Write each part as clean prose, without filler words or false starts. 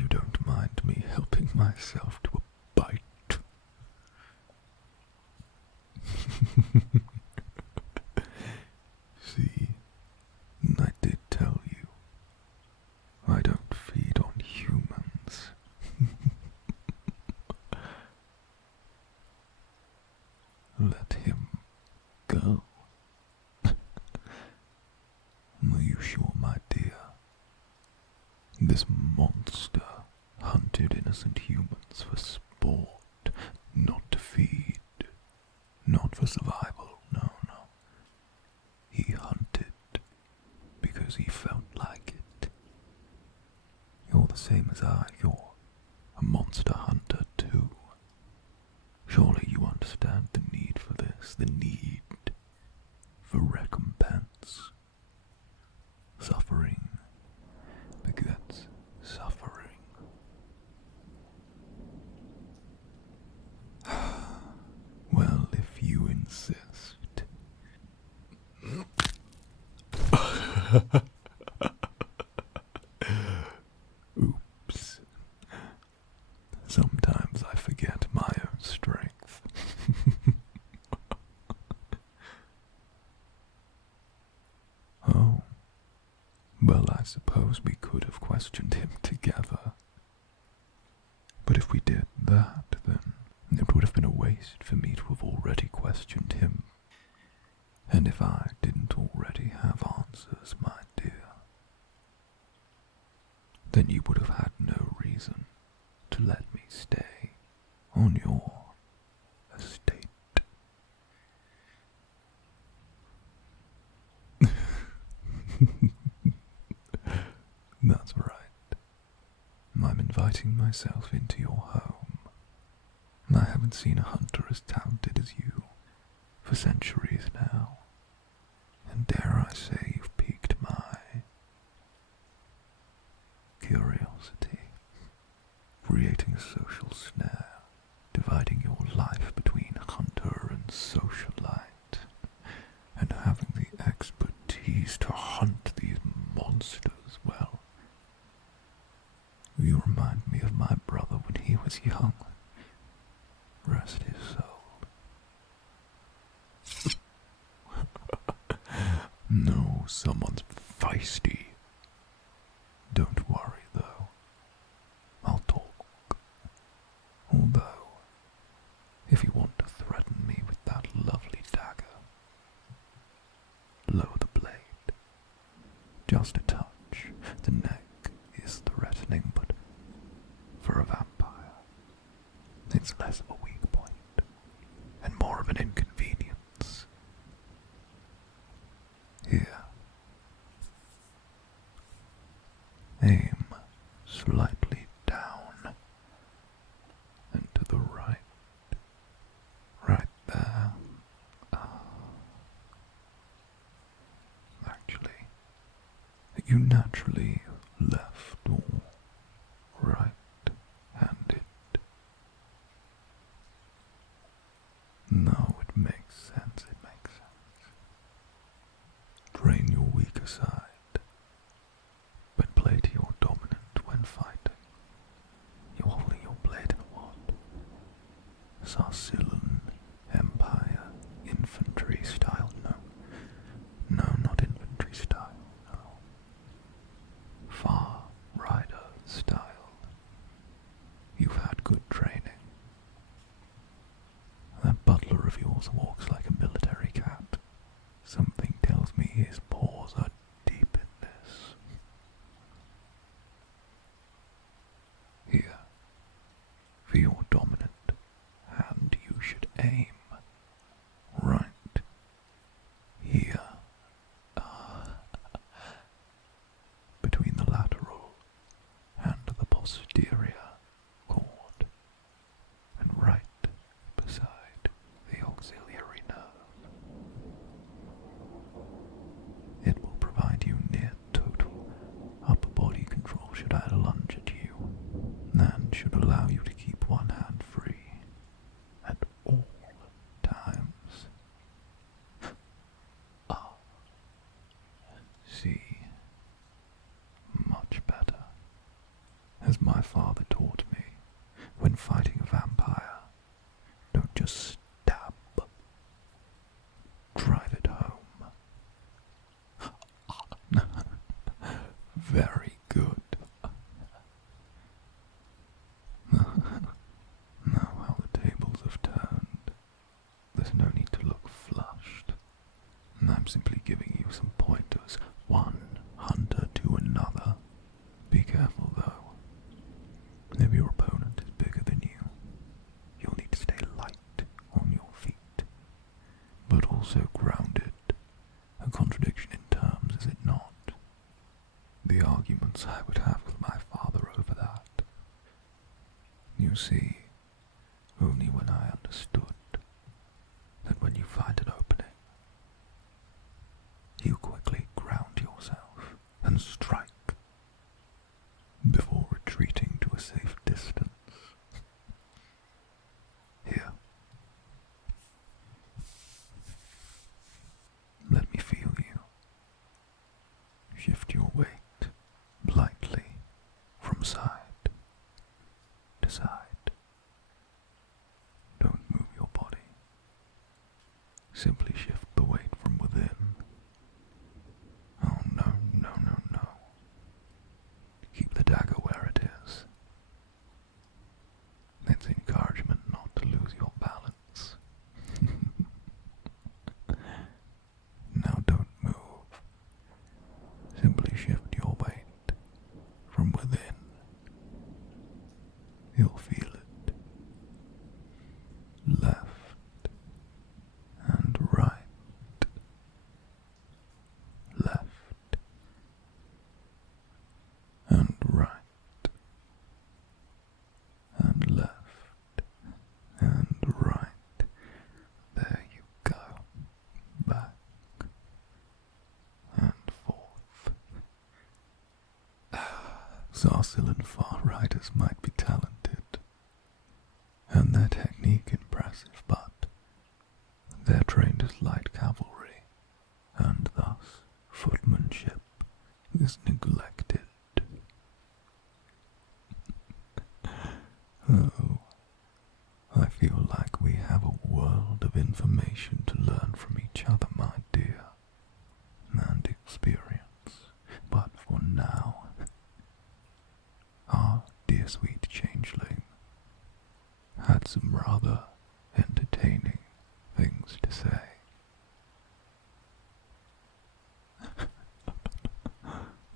you don't mind me helping myself to a bite. See, I did tell you, I don't feed on humans. Let him go. Are you sure, my dear? This monster hunted innocent humans for sport, not to feed, not for survival, no. He hunted because he felt like it. You're the same as I, you're a monster hunter too. Surely you understand the need for this, the need for recompense. Suffering begets suffering. Well, if you insist. Oops. Sometimes I forget my own strength. Oh. Well, I suppose we could have questioned him together. But if we did that, then it would have been a waste for me to have already questioned him. And if I didn't already have answers, my dear, then you would have had no reason to let me stay on your estate. That's right. I'm inviting myself into your home. I haven't seen a hunter as talented as you for centuries now, and dare I say you've piqued my curiosity, creating a social snare, dividing your life between hunter and socialite, and having the expertise to hunt these monsters. Well, you remind me of my brother when he was young. Rest his soul. No, someone's feisty. Don't worry, though. I'll talk. Although, if you want to threaten me with that lovely dagger, lower the blade. Just a touch. The neck is threatening, but for a vampire, it's less of a weak point, and more of an inconvenience. Here. Aim slightly down and to the right. Right there. Actually, you naturally left or right-handed. No, it makes sense, Train your weaker side, but play to your dominant when fighting. You're holding your blade in what? Sarcillan Empire infantry style? No, not infantry style, no. Far Rider style. You've had good training. That butler of yours walks like a military cat. Something tells me his paws are deep in this. Here, for your dominant hand, you should aim. Right here. Between the lateral and the posterior cord, and right beside the auxiliary nerve. It will provide you near total upper body control should I lunge at you, and should allow you to keep one hand free at all my father taught me when fighting a vampire. Don't just stab. Drive it home. Very good. Now how the tables have turned. There's no need to look flushed. I'm simply giving you some pointers, one hunter to another. Be careful though. If your opponent is bigger than you, you'll need to stay light on your feet, but also grounded. A contradiction in terms, is it not? The arguments I would have with my father over that. You see, only when I understood that when you find an opening, you quickly ground yourself and strike before retreating to a safe distance. Here. Let me feel you. Shift your weight lightly from side to side. Don't move your body. Simply shift the weight from within. Oh no, no, no, no. Keep the dagger where it is. It's encouragement not to lose your balance. Now don't move. Simply shift your weight from within. You'll feel it. Left and right. Left and right. And left and right. There you go. Back and forth. Zarcil far riders might be talented, and their technique impressive, but they're trained as light cavalry, and thus footmanship is neglected. Oh, I feel like we have a world of information to learn from each other, my dear, and experience. But for now, our dear sweet changeling had some rather entertaining things to say.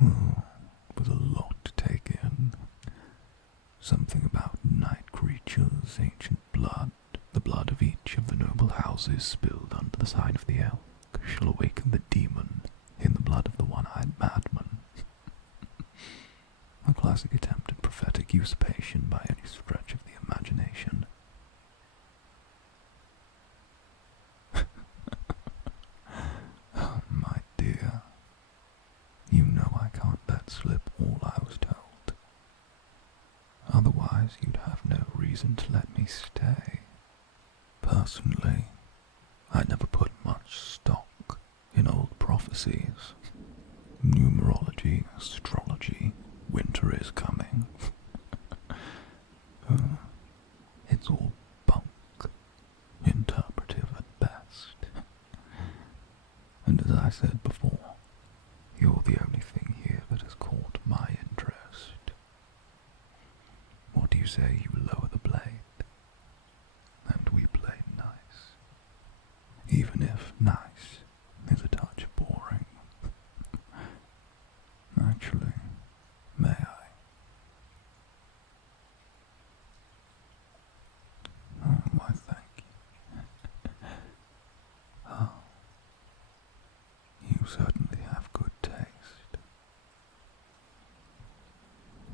Oh, it was a lot to take in. Something about night creatures, ancient blood, the blood of each of the noble houses spilled under the sign of the elk shall awaken the demon in the blood of the one-eyed madman. A classic attempt at prophetic usurpation by any stretch of the imagination. Oh, my dear, you know I can't let slip all I was told. Otherwise you'd have no reason to let me stay. Personally, I never put much stock in old prophecies. Numerology, astrology, winter is coming. It's all bunk, interpretive at best. And as I said before, you're the only thing here that has caught my interest. What do you say you lower the blade, and we play nice? Even if nice is a touch boring. Actually, may I? Oh, why thank you. Oh, you certainly have good taste.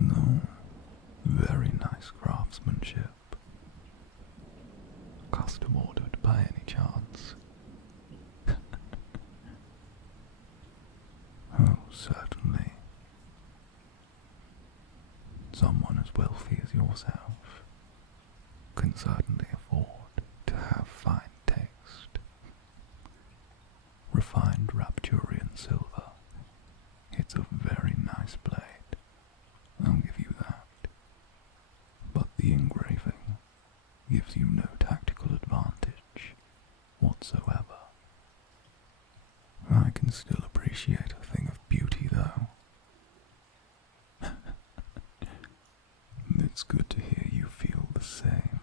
No, very nice craftsmanship. Custom ordered by any chance? Oh, certainly. Someone as wealthy as yourself can certainly afford to have fine taste. Refined Rapturian silver. It's a very nice blade. I'll give you that. appreciate a thing of beauty, though. It's good to hear you feel the same.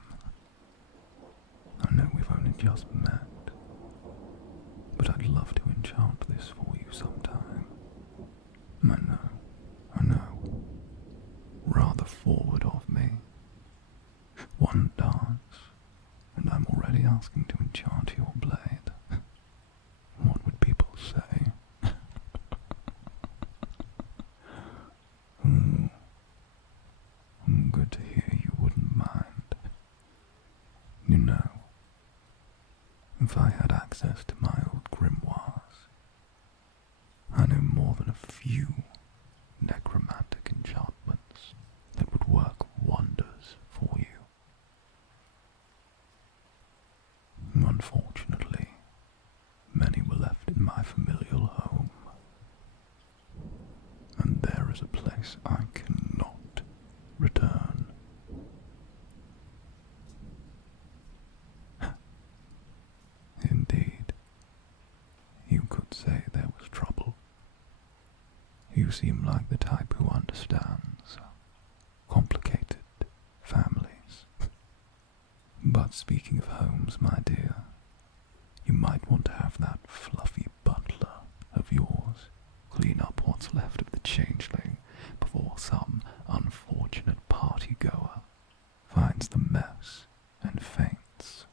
I know we've only just met, but I'd love to enchant this for you sometime. I know. Rather forward of me. One dance, and I'm already asking to enchant your blade. What would people say? Good to hear you wouldn't mind. You know, if I had access to my old grimoires, I know more than a few necromantic enchantments that would work wonders for you. Unfortunately, many were left in my familial home, and there is a place I cannot return. Indeed, you could say there was trouble. You seem like the type who understands complicated families. But speaking of homes, my dear, you might want to have that fluffy butler of yours clean up what's left of the changeling before some unfortunate party-goer finds the mess and faints.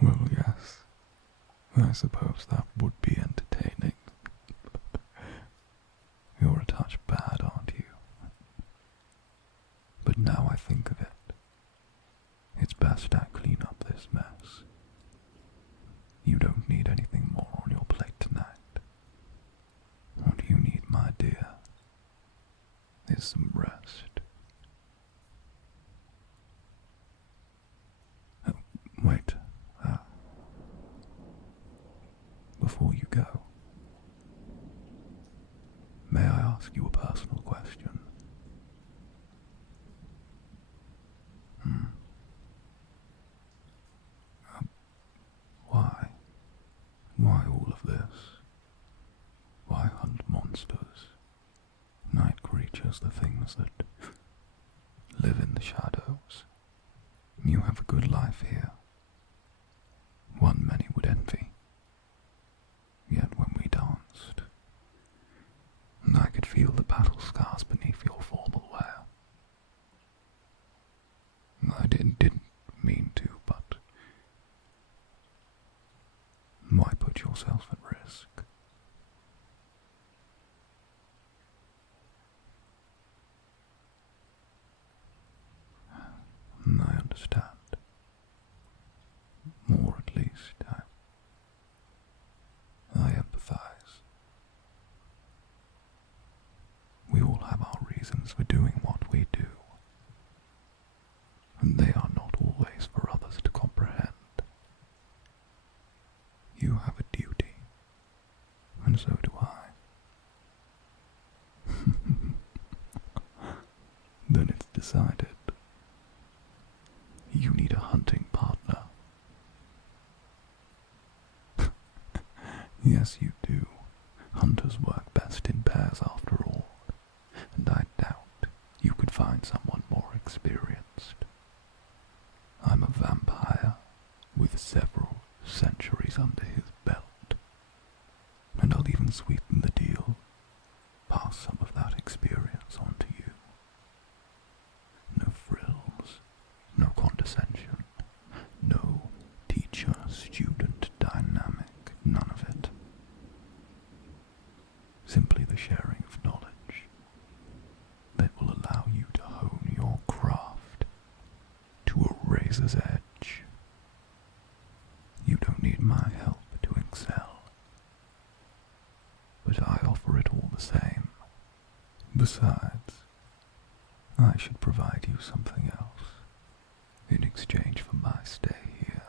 Well, yes, I suppose that would be entertaining. You're a touch bad, aren't you? But now I think of it, it's best I clean up this mess. You don't need anything more on your plate tonight. What you need, my dear, is some rest. Oh, wait. Before you go, may I ask you a personal question? Why? Why all of this? Why hunt monsters, night creatures, the things that live in the shadows? You have a good life here, one many would envy. Yet when we danced, I could feel the battle scars beneath your formal wear. I didn't mean to, but why put yourself at risk? I understand. Or at least I empathize. We all have our reasons for doing what we do, and they are not always for others to comprehend. You have a duty, and so do I. Then it's decided. You need a hunting partner. Yes, you do. Hunters work best in pairs after all, and I doubt you could find someone more experienced. I'm a vampire with several centuries under his belt, and I'll even sweeten the deal, pass some of that experience on to you. No frills, no condescension, no teacher-student dynamic, none of it. Simply the sharing of knowledge that will allow you to hone your craft to a razor's edge. You don't need my help to excel, but I offer it all the same. Besides, I should provide you something else in exchange for my stay here.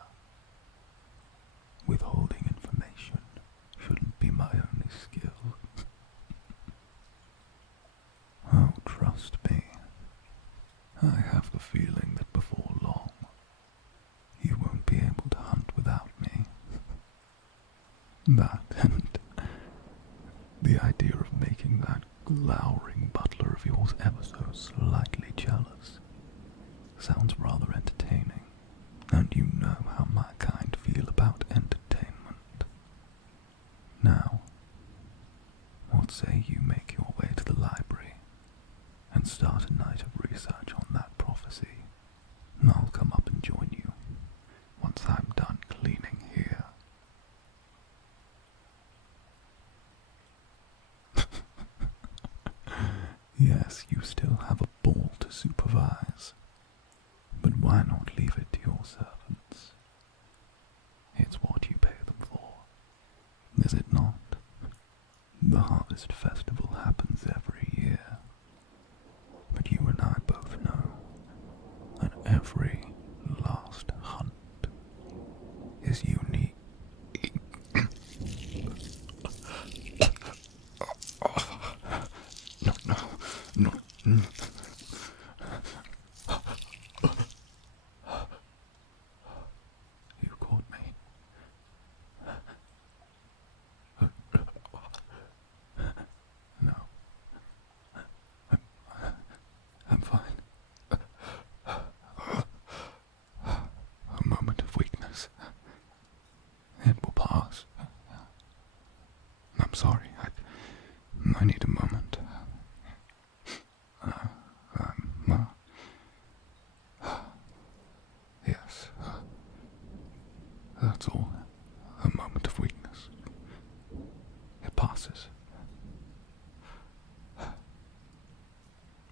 Withholding information shouldn't be my only skill. Oh, trust me, I have the feeling that before long, you won't be That and the idea of making that glowering butler of yours ever so slightly jealous sounds rather entertaining, and you know how my kind feel about entertainment. Now, what say you make your way to the library and start a night of research on that prophecy, and I'll come up and join you once I'm done cleaning here. Yes, you still have a ball to supervise, but why not leave it to your servants? It's what you pay them for, is it not? The Harvest Festival happens every year, but you and I both know that every last hunt is unique. No. You caught me. No. I'm fine. A moment of weakness. It will pass. I'm sorry. I need a moment. Yes. That's all. A moment of weakness. It passes.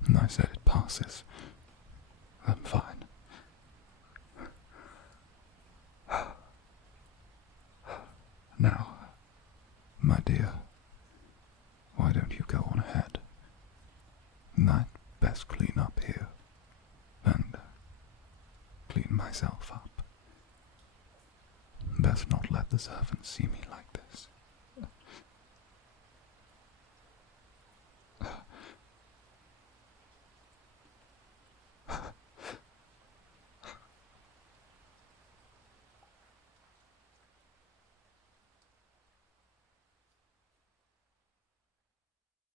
And I said it passes. I'm fine. Now, my dear, why don't you go on ahead? I'd best clean up here, and clean myself up. Best not let the servants see me